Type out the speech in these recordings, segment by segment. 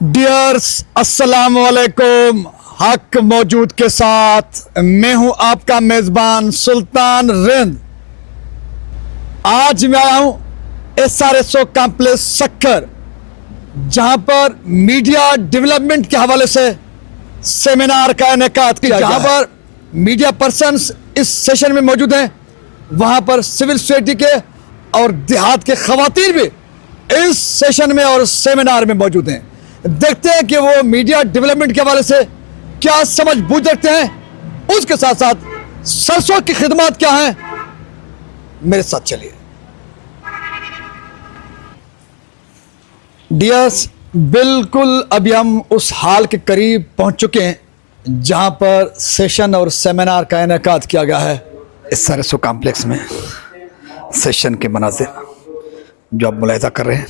Dears अस्सलाम वालेकुम। हक मौजूद के साथ मैं हूं आपका मेज़बान सुल्तान रिंद। आज मैं आया हूं SRSO कॉम्प्लेक्स सक्कर, जहां पर मीडिया डेवलपमेंट के हवाले से सेमिनार का इनेकाद किया, जहां पर मीडिया पर्सन्स इस सेशन में मौजूद हैं। वहां पर सिविल सोसाइटी के और देहात के खवातीन भी इस सेशन में और सेमिनार में मौजूद हैं। देखते हैं कि वो मीडिया डेवलपमेंट के हवाले से क्या समझ बूझ रखते हैं, उसके साथ साथ सरसों की खिदमत क्या है। मेरे साथ चलिए। डियर्स, बिल्कुल अभी हम उस हाल के करीब पहुंच चुके हैं जहां पर सेशन और सेमिनार का इनेकाद किया गया है। SRSO कॉम्प्लेक्स में सेशन के मनाजिर जो आप मुलाहिजा कर रहे हैं।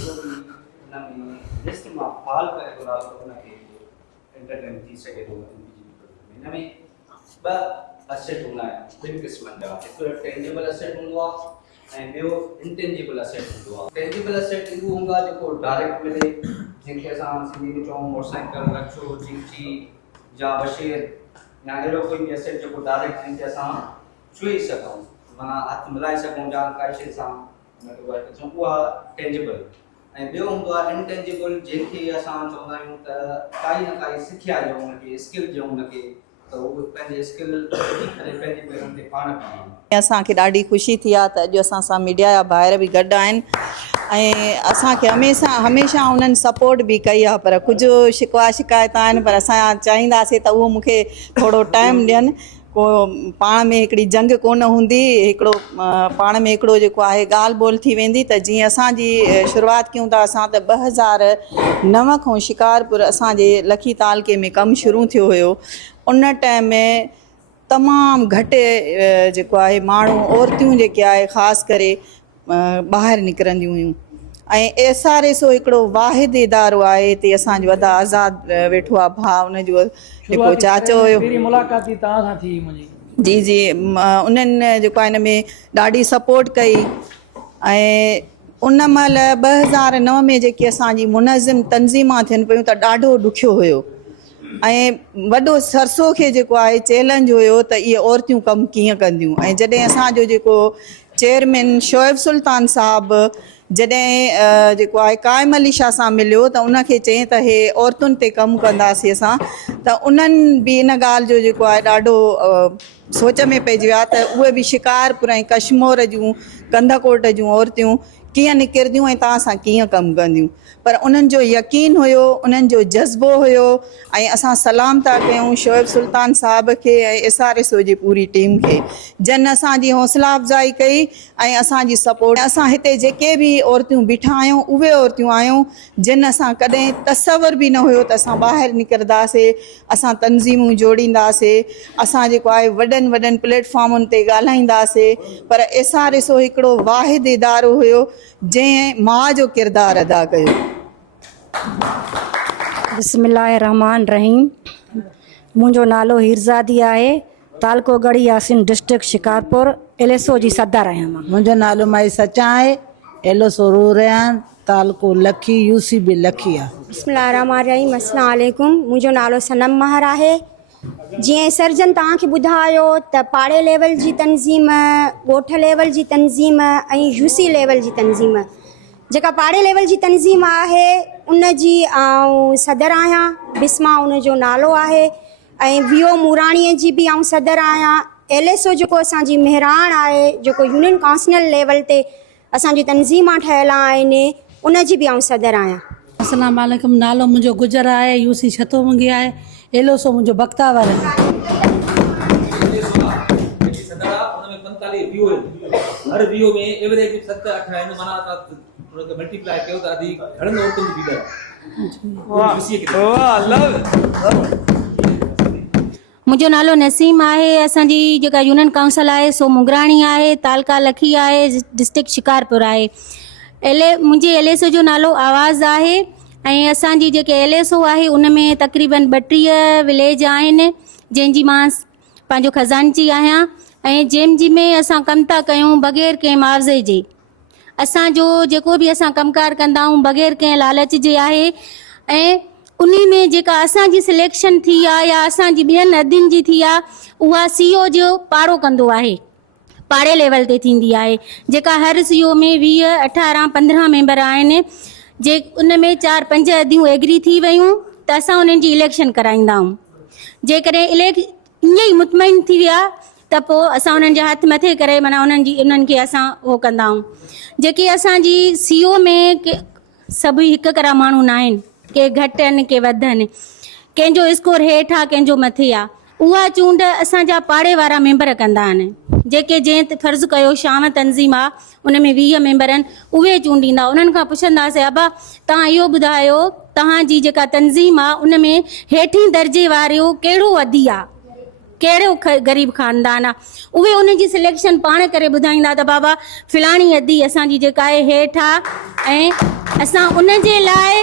इंटेंजिबल असेट हूंदो आहे। टेंजिबल असेट उहो हूंदो आहे जेको डायरेक्ट मिले, जंहिंखे असां सिंधी में चऊं मोटरसाइकिल, रक्शो, चिंची या बशीर या अहिड़ो कोई बि असेट जेको डायरेक्ट जंहिंखे असां छुई सघूं, माना हथ मिलाए सघूं या काई शइ सां उनखे वर्क कयूं, उहा टेंजिबल। ऐं ॿियो हूंदो आहे इनटेंजिबल, जंहिंखे असां चवंदा आहियूं त काई न काई सिखिया ॾियूं उनखे, स्किल ॾियूं उनखे, त उहो पंहिंजे स्किल करे पंहिंजे पेरनि ते पाण बीहे। असांखे ॾाढी ख़ुशी थी आहे त अॼु असां सां मीडिया जा भाइर बि गॾु आहिनि ऐं असांखे हमेशह उन्हनि सपोर्ट बि कई आहे। पर कुझु शिकवा शिकायत आहिनि, पर असां चाहींदासीं त उहो मूंखे थोरो टाइम ॾियनि। को पाण में हिकिड़ी जंग कोन हूंदी, हिकिड़ो पाण में हिकिड़ो जेको आहे ॻाल्हि ॿोल थी वेंदी। त जीअं असांजी शुरूआति कयूं था असां त 2009 खां शिकारपुर असांजे लखी तालके में कमु शुरू थियो हुयो। उन टाइम में तमामु घटि जेको आहे माण्हू, औरतूं जेके आहे ख़ासि करे ॿाहिरि निकिरंदियूं हुयूं। ऐं SRSO हिकिड़ो वाहिद इदारो आहे। हिते असांजो वॾा आज़ाद वेठो आहे भाउ, उनजो जेको चाचो हुयो, मुलाक़ात तव्हां सां थी मुंहिंजी। जी जी, उन्हनि जेको आहे हिन में ॾाढी सपोर्ट कई। ऐं उन महिल 2009 में जेकी असांजी मुनज़िम तंज़ीमां थियनि पियूं त ॾाढो ॾुखियो हुयो। ऐं वॾो सरसो खे जेको आहे चैलेंज हुयो त इहे औरतूं कमु कीअं कंदियूं। ऐं जॾहिं असांजो जेको चेयरमैन शोएब सुल्तान साहिबु जॾहिं जेको आहे क़ाइम अली शाह सां मिलियो त उनखे चई त हे औरतुनि ते कमु कंदासीं असां, त उन्हनि बि इन ॻाल्हि जो जेको आहे ॾाढो सोच में पइजी विया त उहे बि शिकारपुर ऐं कश्मीर जूं कंधकोट जूं औरतूं कीअं निकिरंदियूं ऐं तव्हां सां कीअं कमु कंदियूं। पर उन्हनि जो यकीन हुयो, उन्हनि जो जज़्बो हुयो। ऐं असां सलाम था कयूं शोएब सुल्तान साहिब खे ऐं SRSO जी पूरी टीम खे, जन असांजी हौसला अफ़ज़ाई कई ऐं असांजी सपोर्ट। असां हिते जेके बि औरतूं बीठा आहियूं उहे औरतूं आहियूं जिन असां कॾहिं तसवर बि न हुयो त असां ॿाहिरि निकिरंदासीं, असां तंज़ीमूं जोड़ींदासीं, असां जेको आहे वॾनि वॾनि प्लेटफॉर्मुनि ते ॻाल्हाईंदासीं। पर SRSO हिकिड़ो वाहिद इदारो हुयो जंहिं माउ जो किरदारु अदा कयो। बिस्मिल्लाहिर्रहमानिर्रहीम। मुंहिंजो नालो हीरज़ादी आहे, तालको गढ़ी यासिन, डिस्ट्रिक्ट शिकारपुर, LSO जी सदर आहियां मां। मुंहिंजो नालो माई सचा आहे, LSO रूरयान, तालको लखी, UCB लखी आहे। बिस्मिल्लाहिर्रहमानिर्रहीम। अस्सलाम वालेकुम। मुंहिंजो नालो सनम महर आहे। जीअं सर्जन तव्हांखे ॿुधायो त पाड़े लेवल जी तंज़ीम, ॻोठ लेवल जी तंज़ीम ऐं UC लेवल जी तंज़ीम, जेका पाड़े लेवल जी तंज़ीम आहे उन जी आउं सदर आहियां। बिस्मा उन जो नालो आहे। ऐं VO मूराणीअ जी बि आउं सदर आहियां। LSO जेको असांजी मेहरान आहे, जेको यूनियन काउंसिल लेवल ते असांजी तंज़ीमां ठहियल आहिनि, उन जी बि आउं सदर आहियां। अस्सलाम वालेकुम। नालो मुंहिंजो गुजर आहे, UC छतोमुंगी आहे, LSO मुंहिंजो बख्तावर आहे। हर VO में एवरेज 7-8 आहिनि, माना उनखे मल्टीप्लाई कयो त आदि घणनि औरतुनि जी लीडर आहे। मुंहिंजो नालो नसीम आहे। असांजी जेका यूनियन काउंसिल आहे सो मुंगराणी आहे, तालका लखी आहे, डिस्ट्रिक्ट शिकारपुर आहे। मुंहिंजी LSO जो नालो आवाज़ आहे। ऐं असांजी जेके LSO आहे उन में तक़रीबन 32 विलेज आहिनि, जंहिंजी मां पंहिंजो ख़ज़ानची आहियां। ऐं जंहिंजी में असां कमु था कयूं बग़ैर कंहिं मुआवज़े जे। असांजो जेको बि असां कमकार कंदा आहियूं बग़ैर कंहिं लालच जे आहे। ऐं उन्ही में जेका असांजी सिलेक्शन थी आहे या असांजी ॿियनि अदियुनि जी थी आहे उहा CEO जो पाड़ो कंदो आहे, पाड़े लेवल ते थींदी आहे, जेका हर CEO में 20, 18, 15 मेंबर आहिनि। जे उन में 4-5 अदियूं एग्री थी वियूं त असां उन्हनि जी इलेक्शन कराईंदा आहियूं। जेकॾहिं ईअं ई मुतमइन थी विया त पोइ असां उन्हनि जे हथ मथे करे माना उन्हनि खे असां उहो कंदा आहियूं। जेकी असांजी CEO में सभु हिकु करा माण्हू न आहिनि, के घटि आहिनि के वधि आहिनि, कंहिंजो स्कोर हेठि आहे कंहिंजो मथे आहे, उहा चूंड असांजा पाड़े वारा मेंबर कंदा आहिनि। जेके जंहिं फ़र्ज़ु कयो शाम तंज़ीम आहे उन में 20 मेंबर आहिनि, उहे चूंडींदा। उन्हनि खां पुछंदासीं अबा तव्हां इहो ॿुधायो तव्हांजी जेका तंज़ीम आहे उन में हेठीं दर्जे वारो कहिड़ो अदी आहे, कहिड़ो ग़रीब ख़ानदान आहे, उहे उनजी सिलेक्शन पाण करे ॿुधाईंदा त बाबा फ़िलाणी अदी असांजी जेका आहे हेठि आहे ऐं असां उन जे लाइ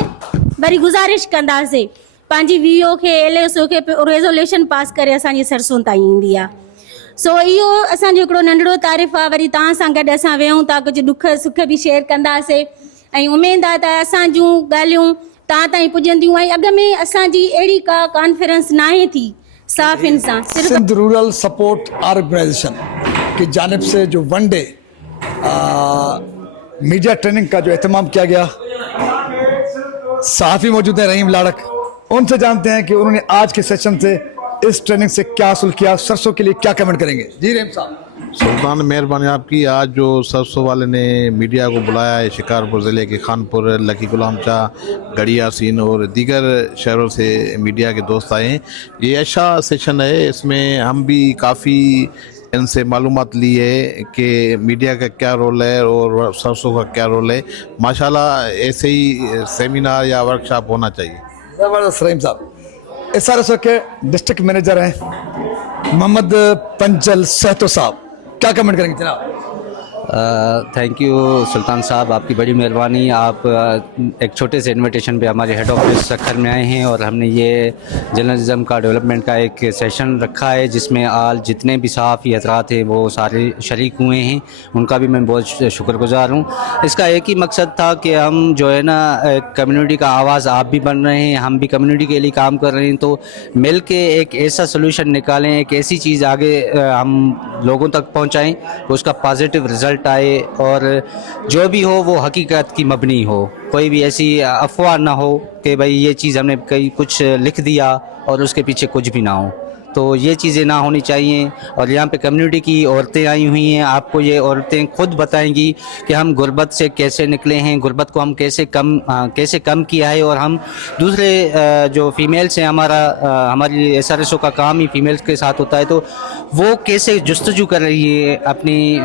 वरी गुज़ारिश कंदासीं पंहिंजी VO खे LSO खे रेज़ोल्यूशन पास करे असांजी सरसों ताईं ईंदी आहे। सो इहो असांजो हिकिड़ो नंढिड़ो तारीफ़ आहे। वरी तव्हां सां गॾु असां वेहूं था, कुझु दुख सुख बि शेयर कंदासीं ऐं उमेद आहे त असांजूं ॻाल्हियूं तव्हां ताईं पुॼंदियूं। ऐं अॻ में असांजी अहिड़ी का कॉन्फ्रेंस न आहे थी साफ़ इंसान सिंध रूरल सपोर्ट ऑर्गेनाइजेशन की जानिब से जो वन डे मीडिया ट्रेनिंग का जो एहतमाम किया गया, सहाफ़ी मौजूद हैं रहीम लाड़क, उनसे जानते हैं कि उन्होंने आज के सेशन से इस ट्रेनिंग से क्या हासिल किया, सरसों के लिए क्या कमेंट करेंगे। जी रहीम साहब। सुल्तान मेहरबानी आपकी। आज जो सरसों वाले ने मीडिया को बुलाया है, शिकारपुर ज़िले के खानपुर, लकी गुलाम शाह, गढ़ी यासीन और दीगर शहरों से मीडिया के दोस्त आए हैं। ये अच्छा सेशन है, इसमें हम भी काफ़ी इनसे मालूमात ली है कि मीडिया का क्या रोल है और सरसों का क्या रोल है। माशाल्लाह ऐसे ही सेमिनार या वर्कशॉप होना चाहिए। ज़बरदस्त। रहीम साहब SRSO के डिस्ट्रिक्ट मैनेजर हैं मोहम्मद पंचल सहतो साहब, क्या कमेंट करेंगे जनाब? थैंक यू सुल्तान साहब, आपकी बड़ी मेहरबानी। आप एक छोटे से इनविटेशन पे हमारे हेड ऑफिस सक्खर में आए हैं और हमने ये जर्नलिज्म का डेवलपमेंट का एक सेशन रखा है जिसमें आज जितने भी सहाफ़ी हज़रात हैं वो सारे शरीक हुए हैं, उनका भी मैं बहुत शुक्रगुज़ार हूँ। इसका एक ही मकसद था कि हम जो है ना कम्युनिटी का आवाज़, आप भी बन रहे हैं, हम भी कम्युनिटी के लिए काम कर रहे हैं, तो मिल के एक ऐसा सोल्यूशन निकालें, एक ऐसी चीज़ आगे हम लोगों तक पहुँचाएँ कि उसका पॉजिटिव रिज़ल्ट आए और जो भी हो वो हकीकत की मबनी हो, कोई भी ऐसी अफवाह ना हो कि भाई ये चीज़ हमने कहीं कुछ लिख दिया और उसके पीछे कुछ भी ना हो। तो ये चीज़ें ना होनी चाहिए। और यहाँ पे कम्युनिटी की औरतें आई हुई हैं, आपको ये औरतें खुद बताएंगी कि हम गुर्बत से कैसे निकले हैं, गुर्बत को हम कैसे कम किया है, और हम दूसरे जो फीमेल्स हैं, हमारी SRSO का काम ही फीमेल्स के साथ होता है, तो वो कैसे जुस्तजू कर रही है अपनी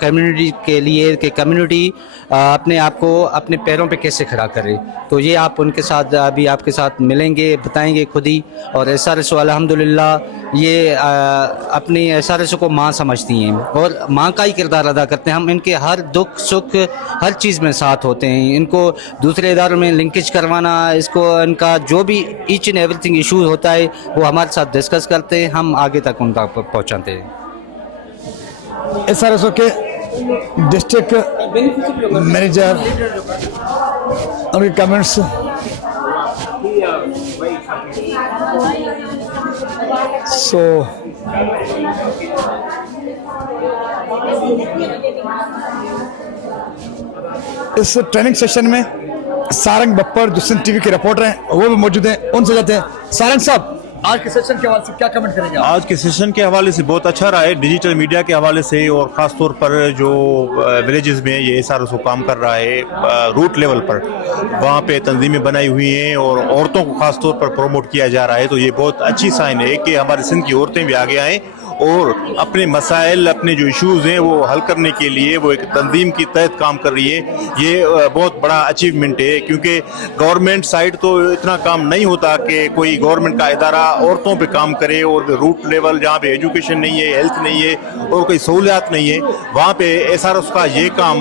कम्युनिटी के लिए कि कम्युनिटी अपने आप को अपने पैरों पे कैसे खड़ा करे। तो ये आप उनके साथ अभी आपके साथ मिलेंगे, बताएंगे खुद ही। और SRSO अल्हम्दुलिल्लाह ये अपनी SRSO को माँ समझती हैं और माँ का ही किरदार अदा करते हैं। हम इनके हर दुख सुख हर चीज़ में साथ होते हैं। इनको दूसरे इदारों में लिंकेज करवाना, इसको इनका जो भी ईच एंड एवरीथिंग इशू होता है वो हमारे साथ डिस्कस करते हैं, हम आगे तक उनका पहुँचाते हैं। SRSO के डिस्ट्रिक्ट मैनेजर, उनके कमेंट्स। इस ट्रेनिंग सेशन में सारंग बप्पर जो सिंध TV के रिपोर्टर हैं वो भी मौजूद हैं, उनसे जाते हैं। सारंग साहब, आज के सेशन के हवाले से क्या कमेंट करेंगे? आज के सेशन के हवाले से बहुत अच्छा रहा है, डिजिटल मीडिया के हवाले से, और ख़ास तौर पर जो विलेजेस में ये SRSO काम कर रहा है रूट लेवल पर, वहाँ पे तंजीमें बनाई हुई हैं और औरतों को ख़ास तौर पर प्रमोट किया जा रहा है। तो ये बहुत अच्छी साइन है कि हमारे सिंध की औरतें भी आगे आएँ और अपने मसाइल, अपने जो इश्यूज़ हैं वो हल करने के लिए वो एक तंजीम की तहत काम कर रही है। ये बहुत बड़ा अचीवमेंट है, क्योंकि गवर्नमेंट साइड तो इतना काम नहीं होता कि कोई गवर्नमेंट का इदारा औरतों पे काम करे, और रूट लेवल जहाँ पे एजुकेशन नहीं है, हेल्थ नहीं है और कोई सहूलियात नहीं है, वहाँ पे SRSO का ये काम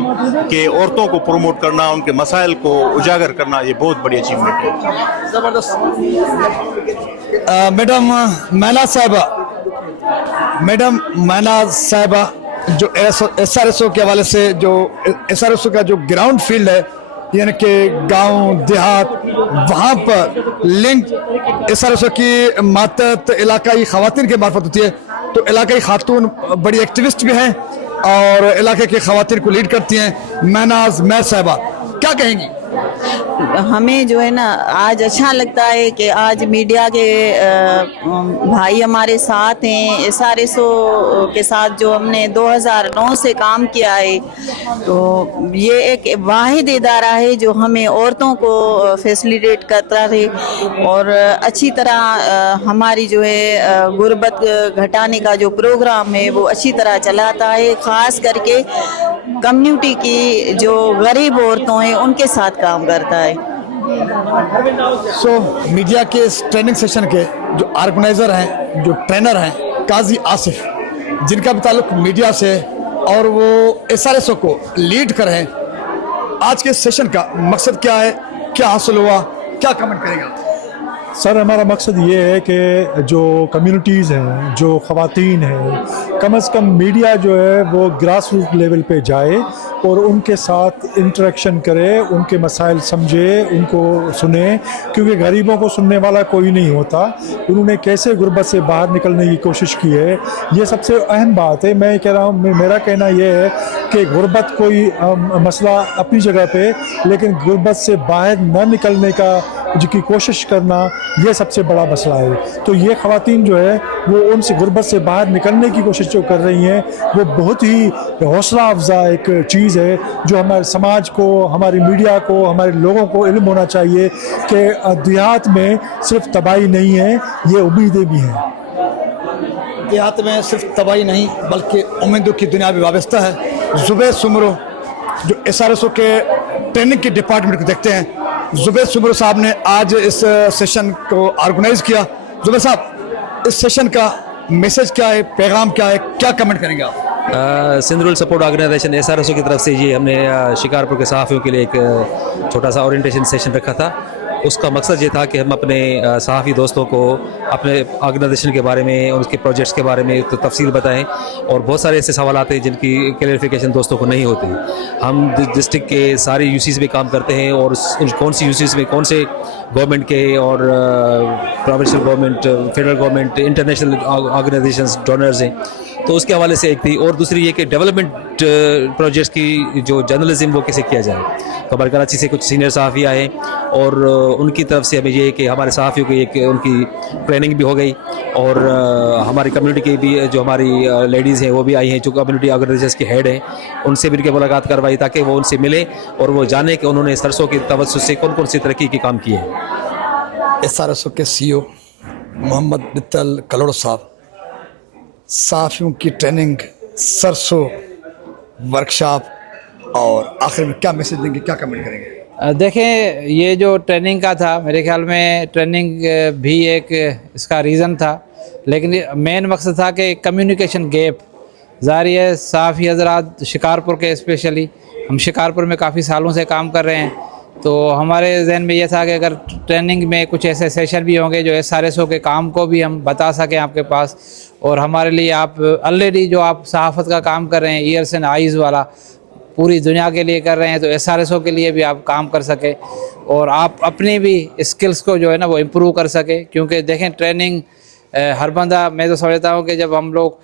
कि औरतों को प्रमोट करना, उनके मसाइल को उजागर करना, ये बहुत बड़ी अचीवमेंट है। ज़बरदस्त। मैडम मैना साहिबा, जो SRSO के हवाले से, जो SRSO का जो ग्राउंड फील्ड है यानी कि गांव देहात वहाँ पर लिंक SRSO की मातहत इलाकाई ख़वातीन के मार्फत होती है। तो इलाकाई खातून बड़ी एक्टिविस्ट भी हैं और इलाके की ख़वातीन को लीड करती हैं। महनाज महर साहिबा, क्या कहेंगी? हमें जो है ना आज अच्छा लगता है कि आज मीडिया के भाई हमारे साथ हैं। SRSO के साथ जो हमने 2009 से काम किया है, तो ये एक वाहिद इदारा है जो हमें औरतों को फैसिलिटेट करता है और अच्छी तरह हमारी जो है गुर्बत घटाने का जो प्रोग्राम है वो अच्छी तरह चलाता है। ख़ास करके कम्युनिटी की जो गरीब औरतों हैं उनके साथ काम करता है। मीडिया के इस ट्रेनिंग सेशन के जो ऑर्गेनाइजर हैं, जो ट्रेनर हैं, काजी आसिफ, जिनका भी ताल्लुक मीडिया से और वो SRSO को लीड कर रहे हैं, आज के सेशन का मकसद क्या है, क्या हासिल हुआ, क्या कमेंट करेगा? सर, हमारा मकसद ये है कि जो कम्युनिटीज़ हैं, जो ख़वातीन हैं, कम से कम मीडिया जो है वो ग्रास रूट लेवल पे जाए और उनके साथ इंटरेक्शन करे, उनके मसाइल समझे, उनको सुने, क्योंकि गरीबों को सुनने वाला कोई नहीं होता। उन्होंने कैसे गुर्बत से बाहर निकलने की कोशिश की है, ये सबसे अहम बात है। मैं कह रहा हूँ, मेरा कहना यह है कि गुर्बत कोई मसला अपनी जगह पे, लेकिन गुर्बत से बाहर न निकलने का की कोशिश करना, ये सबसे बड़ा मसला है। तो ये ख़वातीन जो है वो उनसे गुर्बत से बाहर निकलने की कोशिश जो कर रही हैं, वो बहुत ही हौसला अफजा एक चीज़ है जो हमारे समाज को, हमारी मीडिया को, हमारे लोगों को इल्म होना चाहिए कि देहात में सिर्फ तबाही नहीं है, ये उम्मीदें भी हैं। देहात में सिर्फ तबाही नहीं बल्कि उम्मीदों की दुनिया भी वाबस्ता है। जुबैर सुमरो जो SRSO के ट्रेनिंग के डिपार्टमेंट को देखते हैं, जुबैर सुमरो साहब ने आज इस सेशन को ऑर्गेनाइज किया। जुबैर साहब, इस सेशन का मैसेज क्या है, पैगाम क्या है, क्या कमेंट करेंगे आप? Sindh rural support organization SRSO की तरफ से ये हमने शिकारपुर के सहाफ़ियों के लिए एक छोटा सा ओरिएंटेशन सेशन रखा था। उसका मकसद ये था कि हम अपने सहाफ़ी दोस्तों को अपने ऑर्गेनाइजेशन के बारे में, उसके प्रोजेक्ट्स के बारे में तो तफसील बताएं, और बहुत सारे ऐसे सवाल आते हैं जिनकी क्लैरिफिकेशन दोस्तों को नहीं होती। हम डिस्ट्रिक्ट के सारे यूसीज़ में काम करते हैं और कौन सी यूसीज़ में कौन से गवर्नमेंट के और provincial government, federal government, international organisations donors हैं, तो उसके हवाले से एक थी। और दूसरी ये कि डेवलपमेंट प्रोजेक्ट्स की जो जर्नलिज्म वो कैसे किया जाए। तो हमारे कराची से कुछ सीनियर सहाफ़ी आए और उनकी तरफ से हमें ये कि हमारे सहाफ़ियों को एक उनकी ट्रेनिंग भी हो गई, और हमारी कम्युनिटी की भी जो हमारी लेडीज़ हैं वो भी आई हैं जो कम्युनिटी ऑर्गेनाइजेशंस की हेड हैं, उनसे भी उनकी मुलाकात करवाई ताकि वो उनसे मिले और वो जाने कि उन्होंने SRSO की तवज्जुह से कौन कौन सी तरक्की के काम किए हैं। SRSO के CEO मोहम्मद बित्तल कलोड़ साहब, सहाफ़ियों की ट्रेनिंग, सरसों वर्कशॉप, और आखिर में क्या मैसेज देंगे, क्या कमेंट करेंगे? देखें, ये जो ट्रेनिंग का था, मेरे ख्याल में ट्रेनिंग भी एक इसका रीज़न था, लेकिन मेन मकसद था कि कम्युनिकेशन गैप जारी है। सहाफ़ी हज़रात शिकारपुर के, स्पेशली हम शिकारपुर में काफ़ी सालों से काम कर रहे हैं, तो हमारे जहन में ये था कि अगर ट्रेनिंग में कुछ ऐसे सेशन भी होंगे जो SRSO के काम को भी हम बता सकें आपके पास, और हमारे लिए आप ऑलरेडी जो आप सहाफ़त का काम कर रहे हैं, ईयर्स एंड आइज़ वाला, पूरी दुनिया के लिए कर रहे हैं, तो SRSO के लिए भी आप काम कर सकें और आप अपनी भी स्किल्स को जो है ना वो इम्प्रूव कर सकें। क्योंकि देखें, ट्रेनिंग हर बंदा, मैं तो समझता हूँ कि जब हम लोग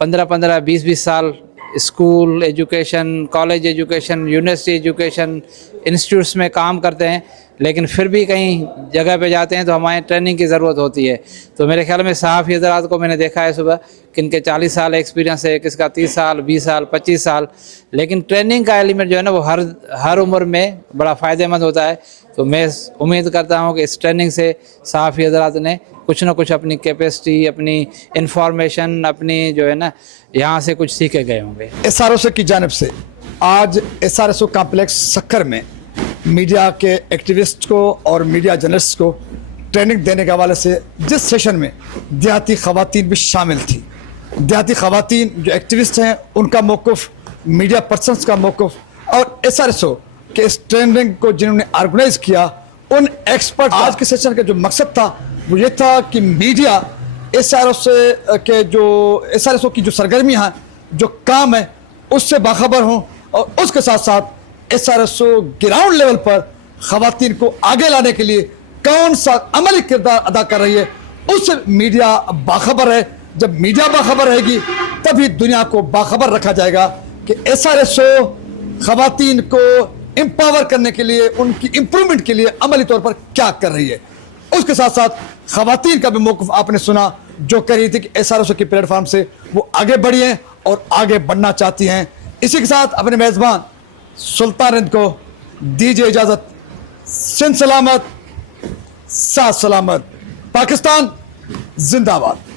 15-15, 20-20 साल school education, college education, university education, institutes में काम करते हैं, लेकिन फिर भी कहीं जगह पे जाते हैं तो हमारे ट्रेनिंग की ज़रूरत होती है। तो मेरे ख्याल में सहाफ़ी हज़रात को मैंने देखा है सुबह किनके 40 साल एक्सपीरियंस है, किसका 30 साल, 20 साल, 25 साल, लेकिन ट्रेनिंग का एलिमेंट जो है ना वो हर उम्र में बड़ा फ़ायदेमंद होता है। तो मैं उम्मीद करता हूँ कि इस ट्रेनिंग से सहाफ़ी हज़रात ने कुछ ना कुछ अपनी कैपेसिटी, अपनी इंफॉर्मेशन, अपनी जो है ना यहाँ से कुछ सीखे गए होंगे। SRSO की जानिब से आज SRSO कॉम्प्लेक्स सक्कर में मीडिया के एक्टिविस्ट को और मीडिया जर्नलिस्ट को ट्रेनिंग देने के हवाले से जिस सेशन में देहाती ख़वातीन भी शामिल थी, देहाती ख़वातीन जो एक्टिविस्ट हैं उनका मौक़िफ़, मीडिया पर्सनस का मौक़िफ़, और SRSO के इस ट्रेनिंग को जिन्होंने ऑर्गेनाइज़ किया उन एक्सपर्ट, आज के सेशन का जो मकसद था वो ये था कि मीडिया SRSO की जो सरगर्मियाँ हैं, जो काम है, उससे बाखबर हों और उसके साथ साथ SRSO ग्राउंड लेवल पर खवातीन को आगे लाने के लिए कौन सा अमली किरदार अदा कर रही है, उस मीडिया बाखबर है। जब मीडिया बाखबर रहेगी तभी दुनिया को बाखबर रखा जाएगा कि SRSO खवातीन को एम्पावर करने के लिए, उनकी इम्प्रूवमेंट के लिए अमली तौर पर क्या कर रही है। उसके साथ साथ खवातीन का भी मौक़िफ़ आपने सुना, जो कह रही थी कि SRSO के प्लेटफॉर्म से वो आगे बढ़ी हैं और आगे बढ़ना चाहती हैं। इसी के साथ अपने मेज़बान सुल्तान रिंद को दीजिए इजाज़त। सिंध सलामत, साथ सलामत, पाकिस्तान जिंदाबाद।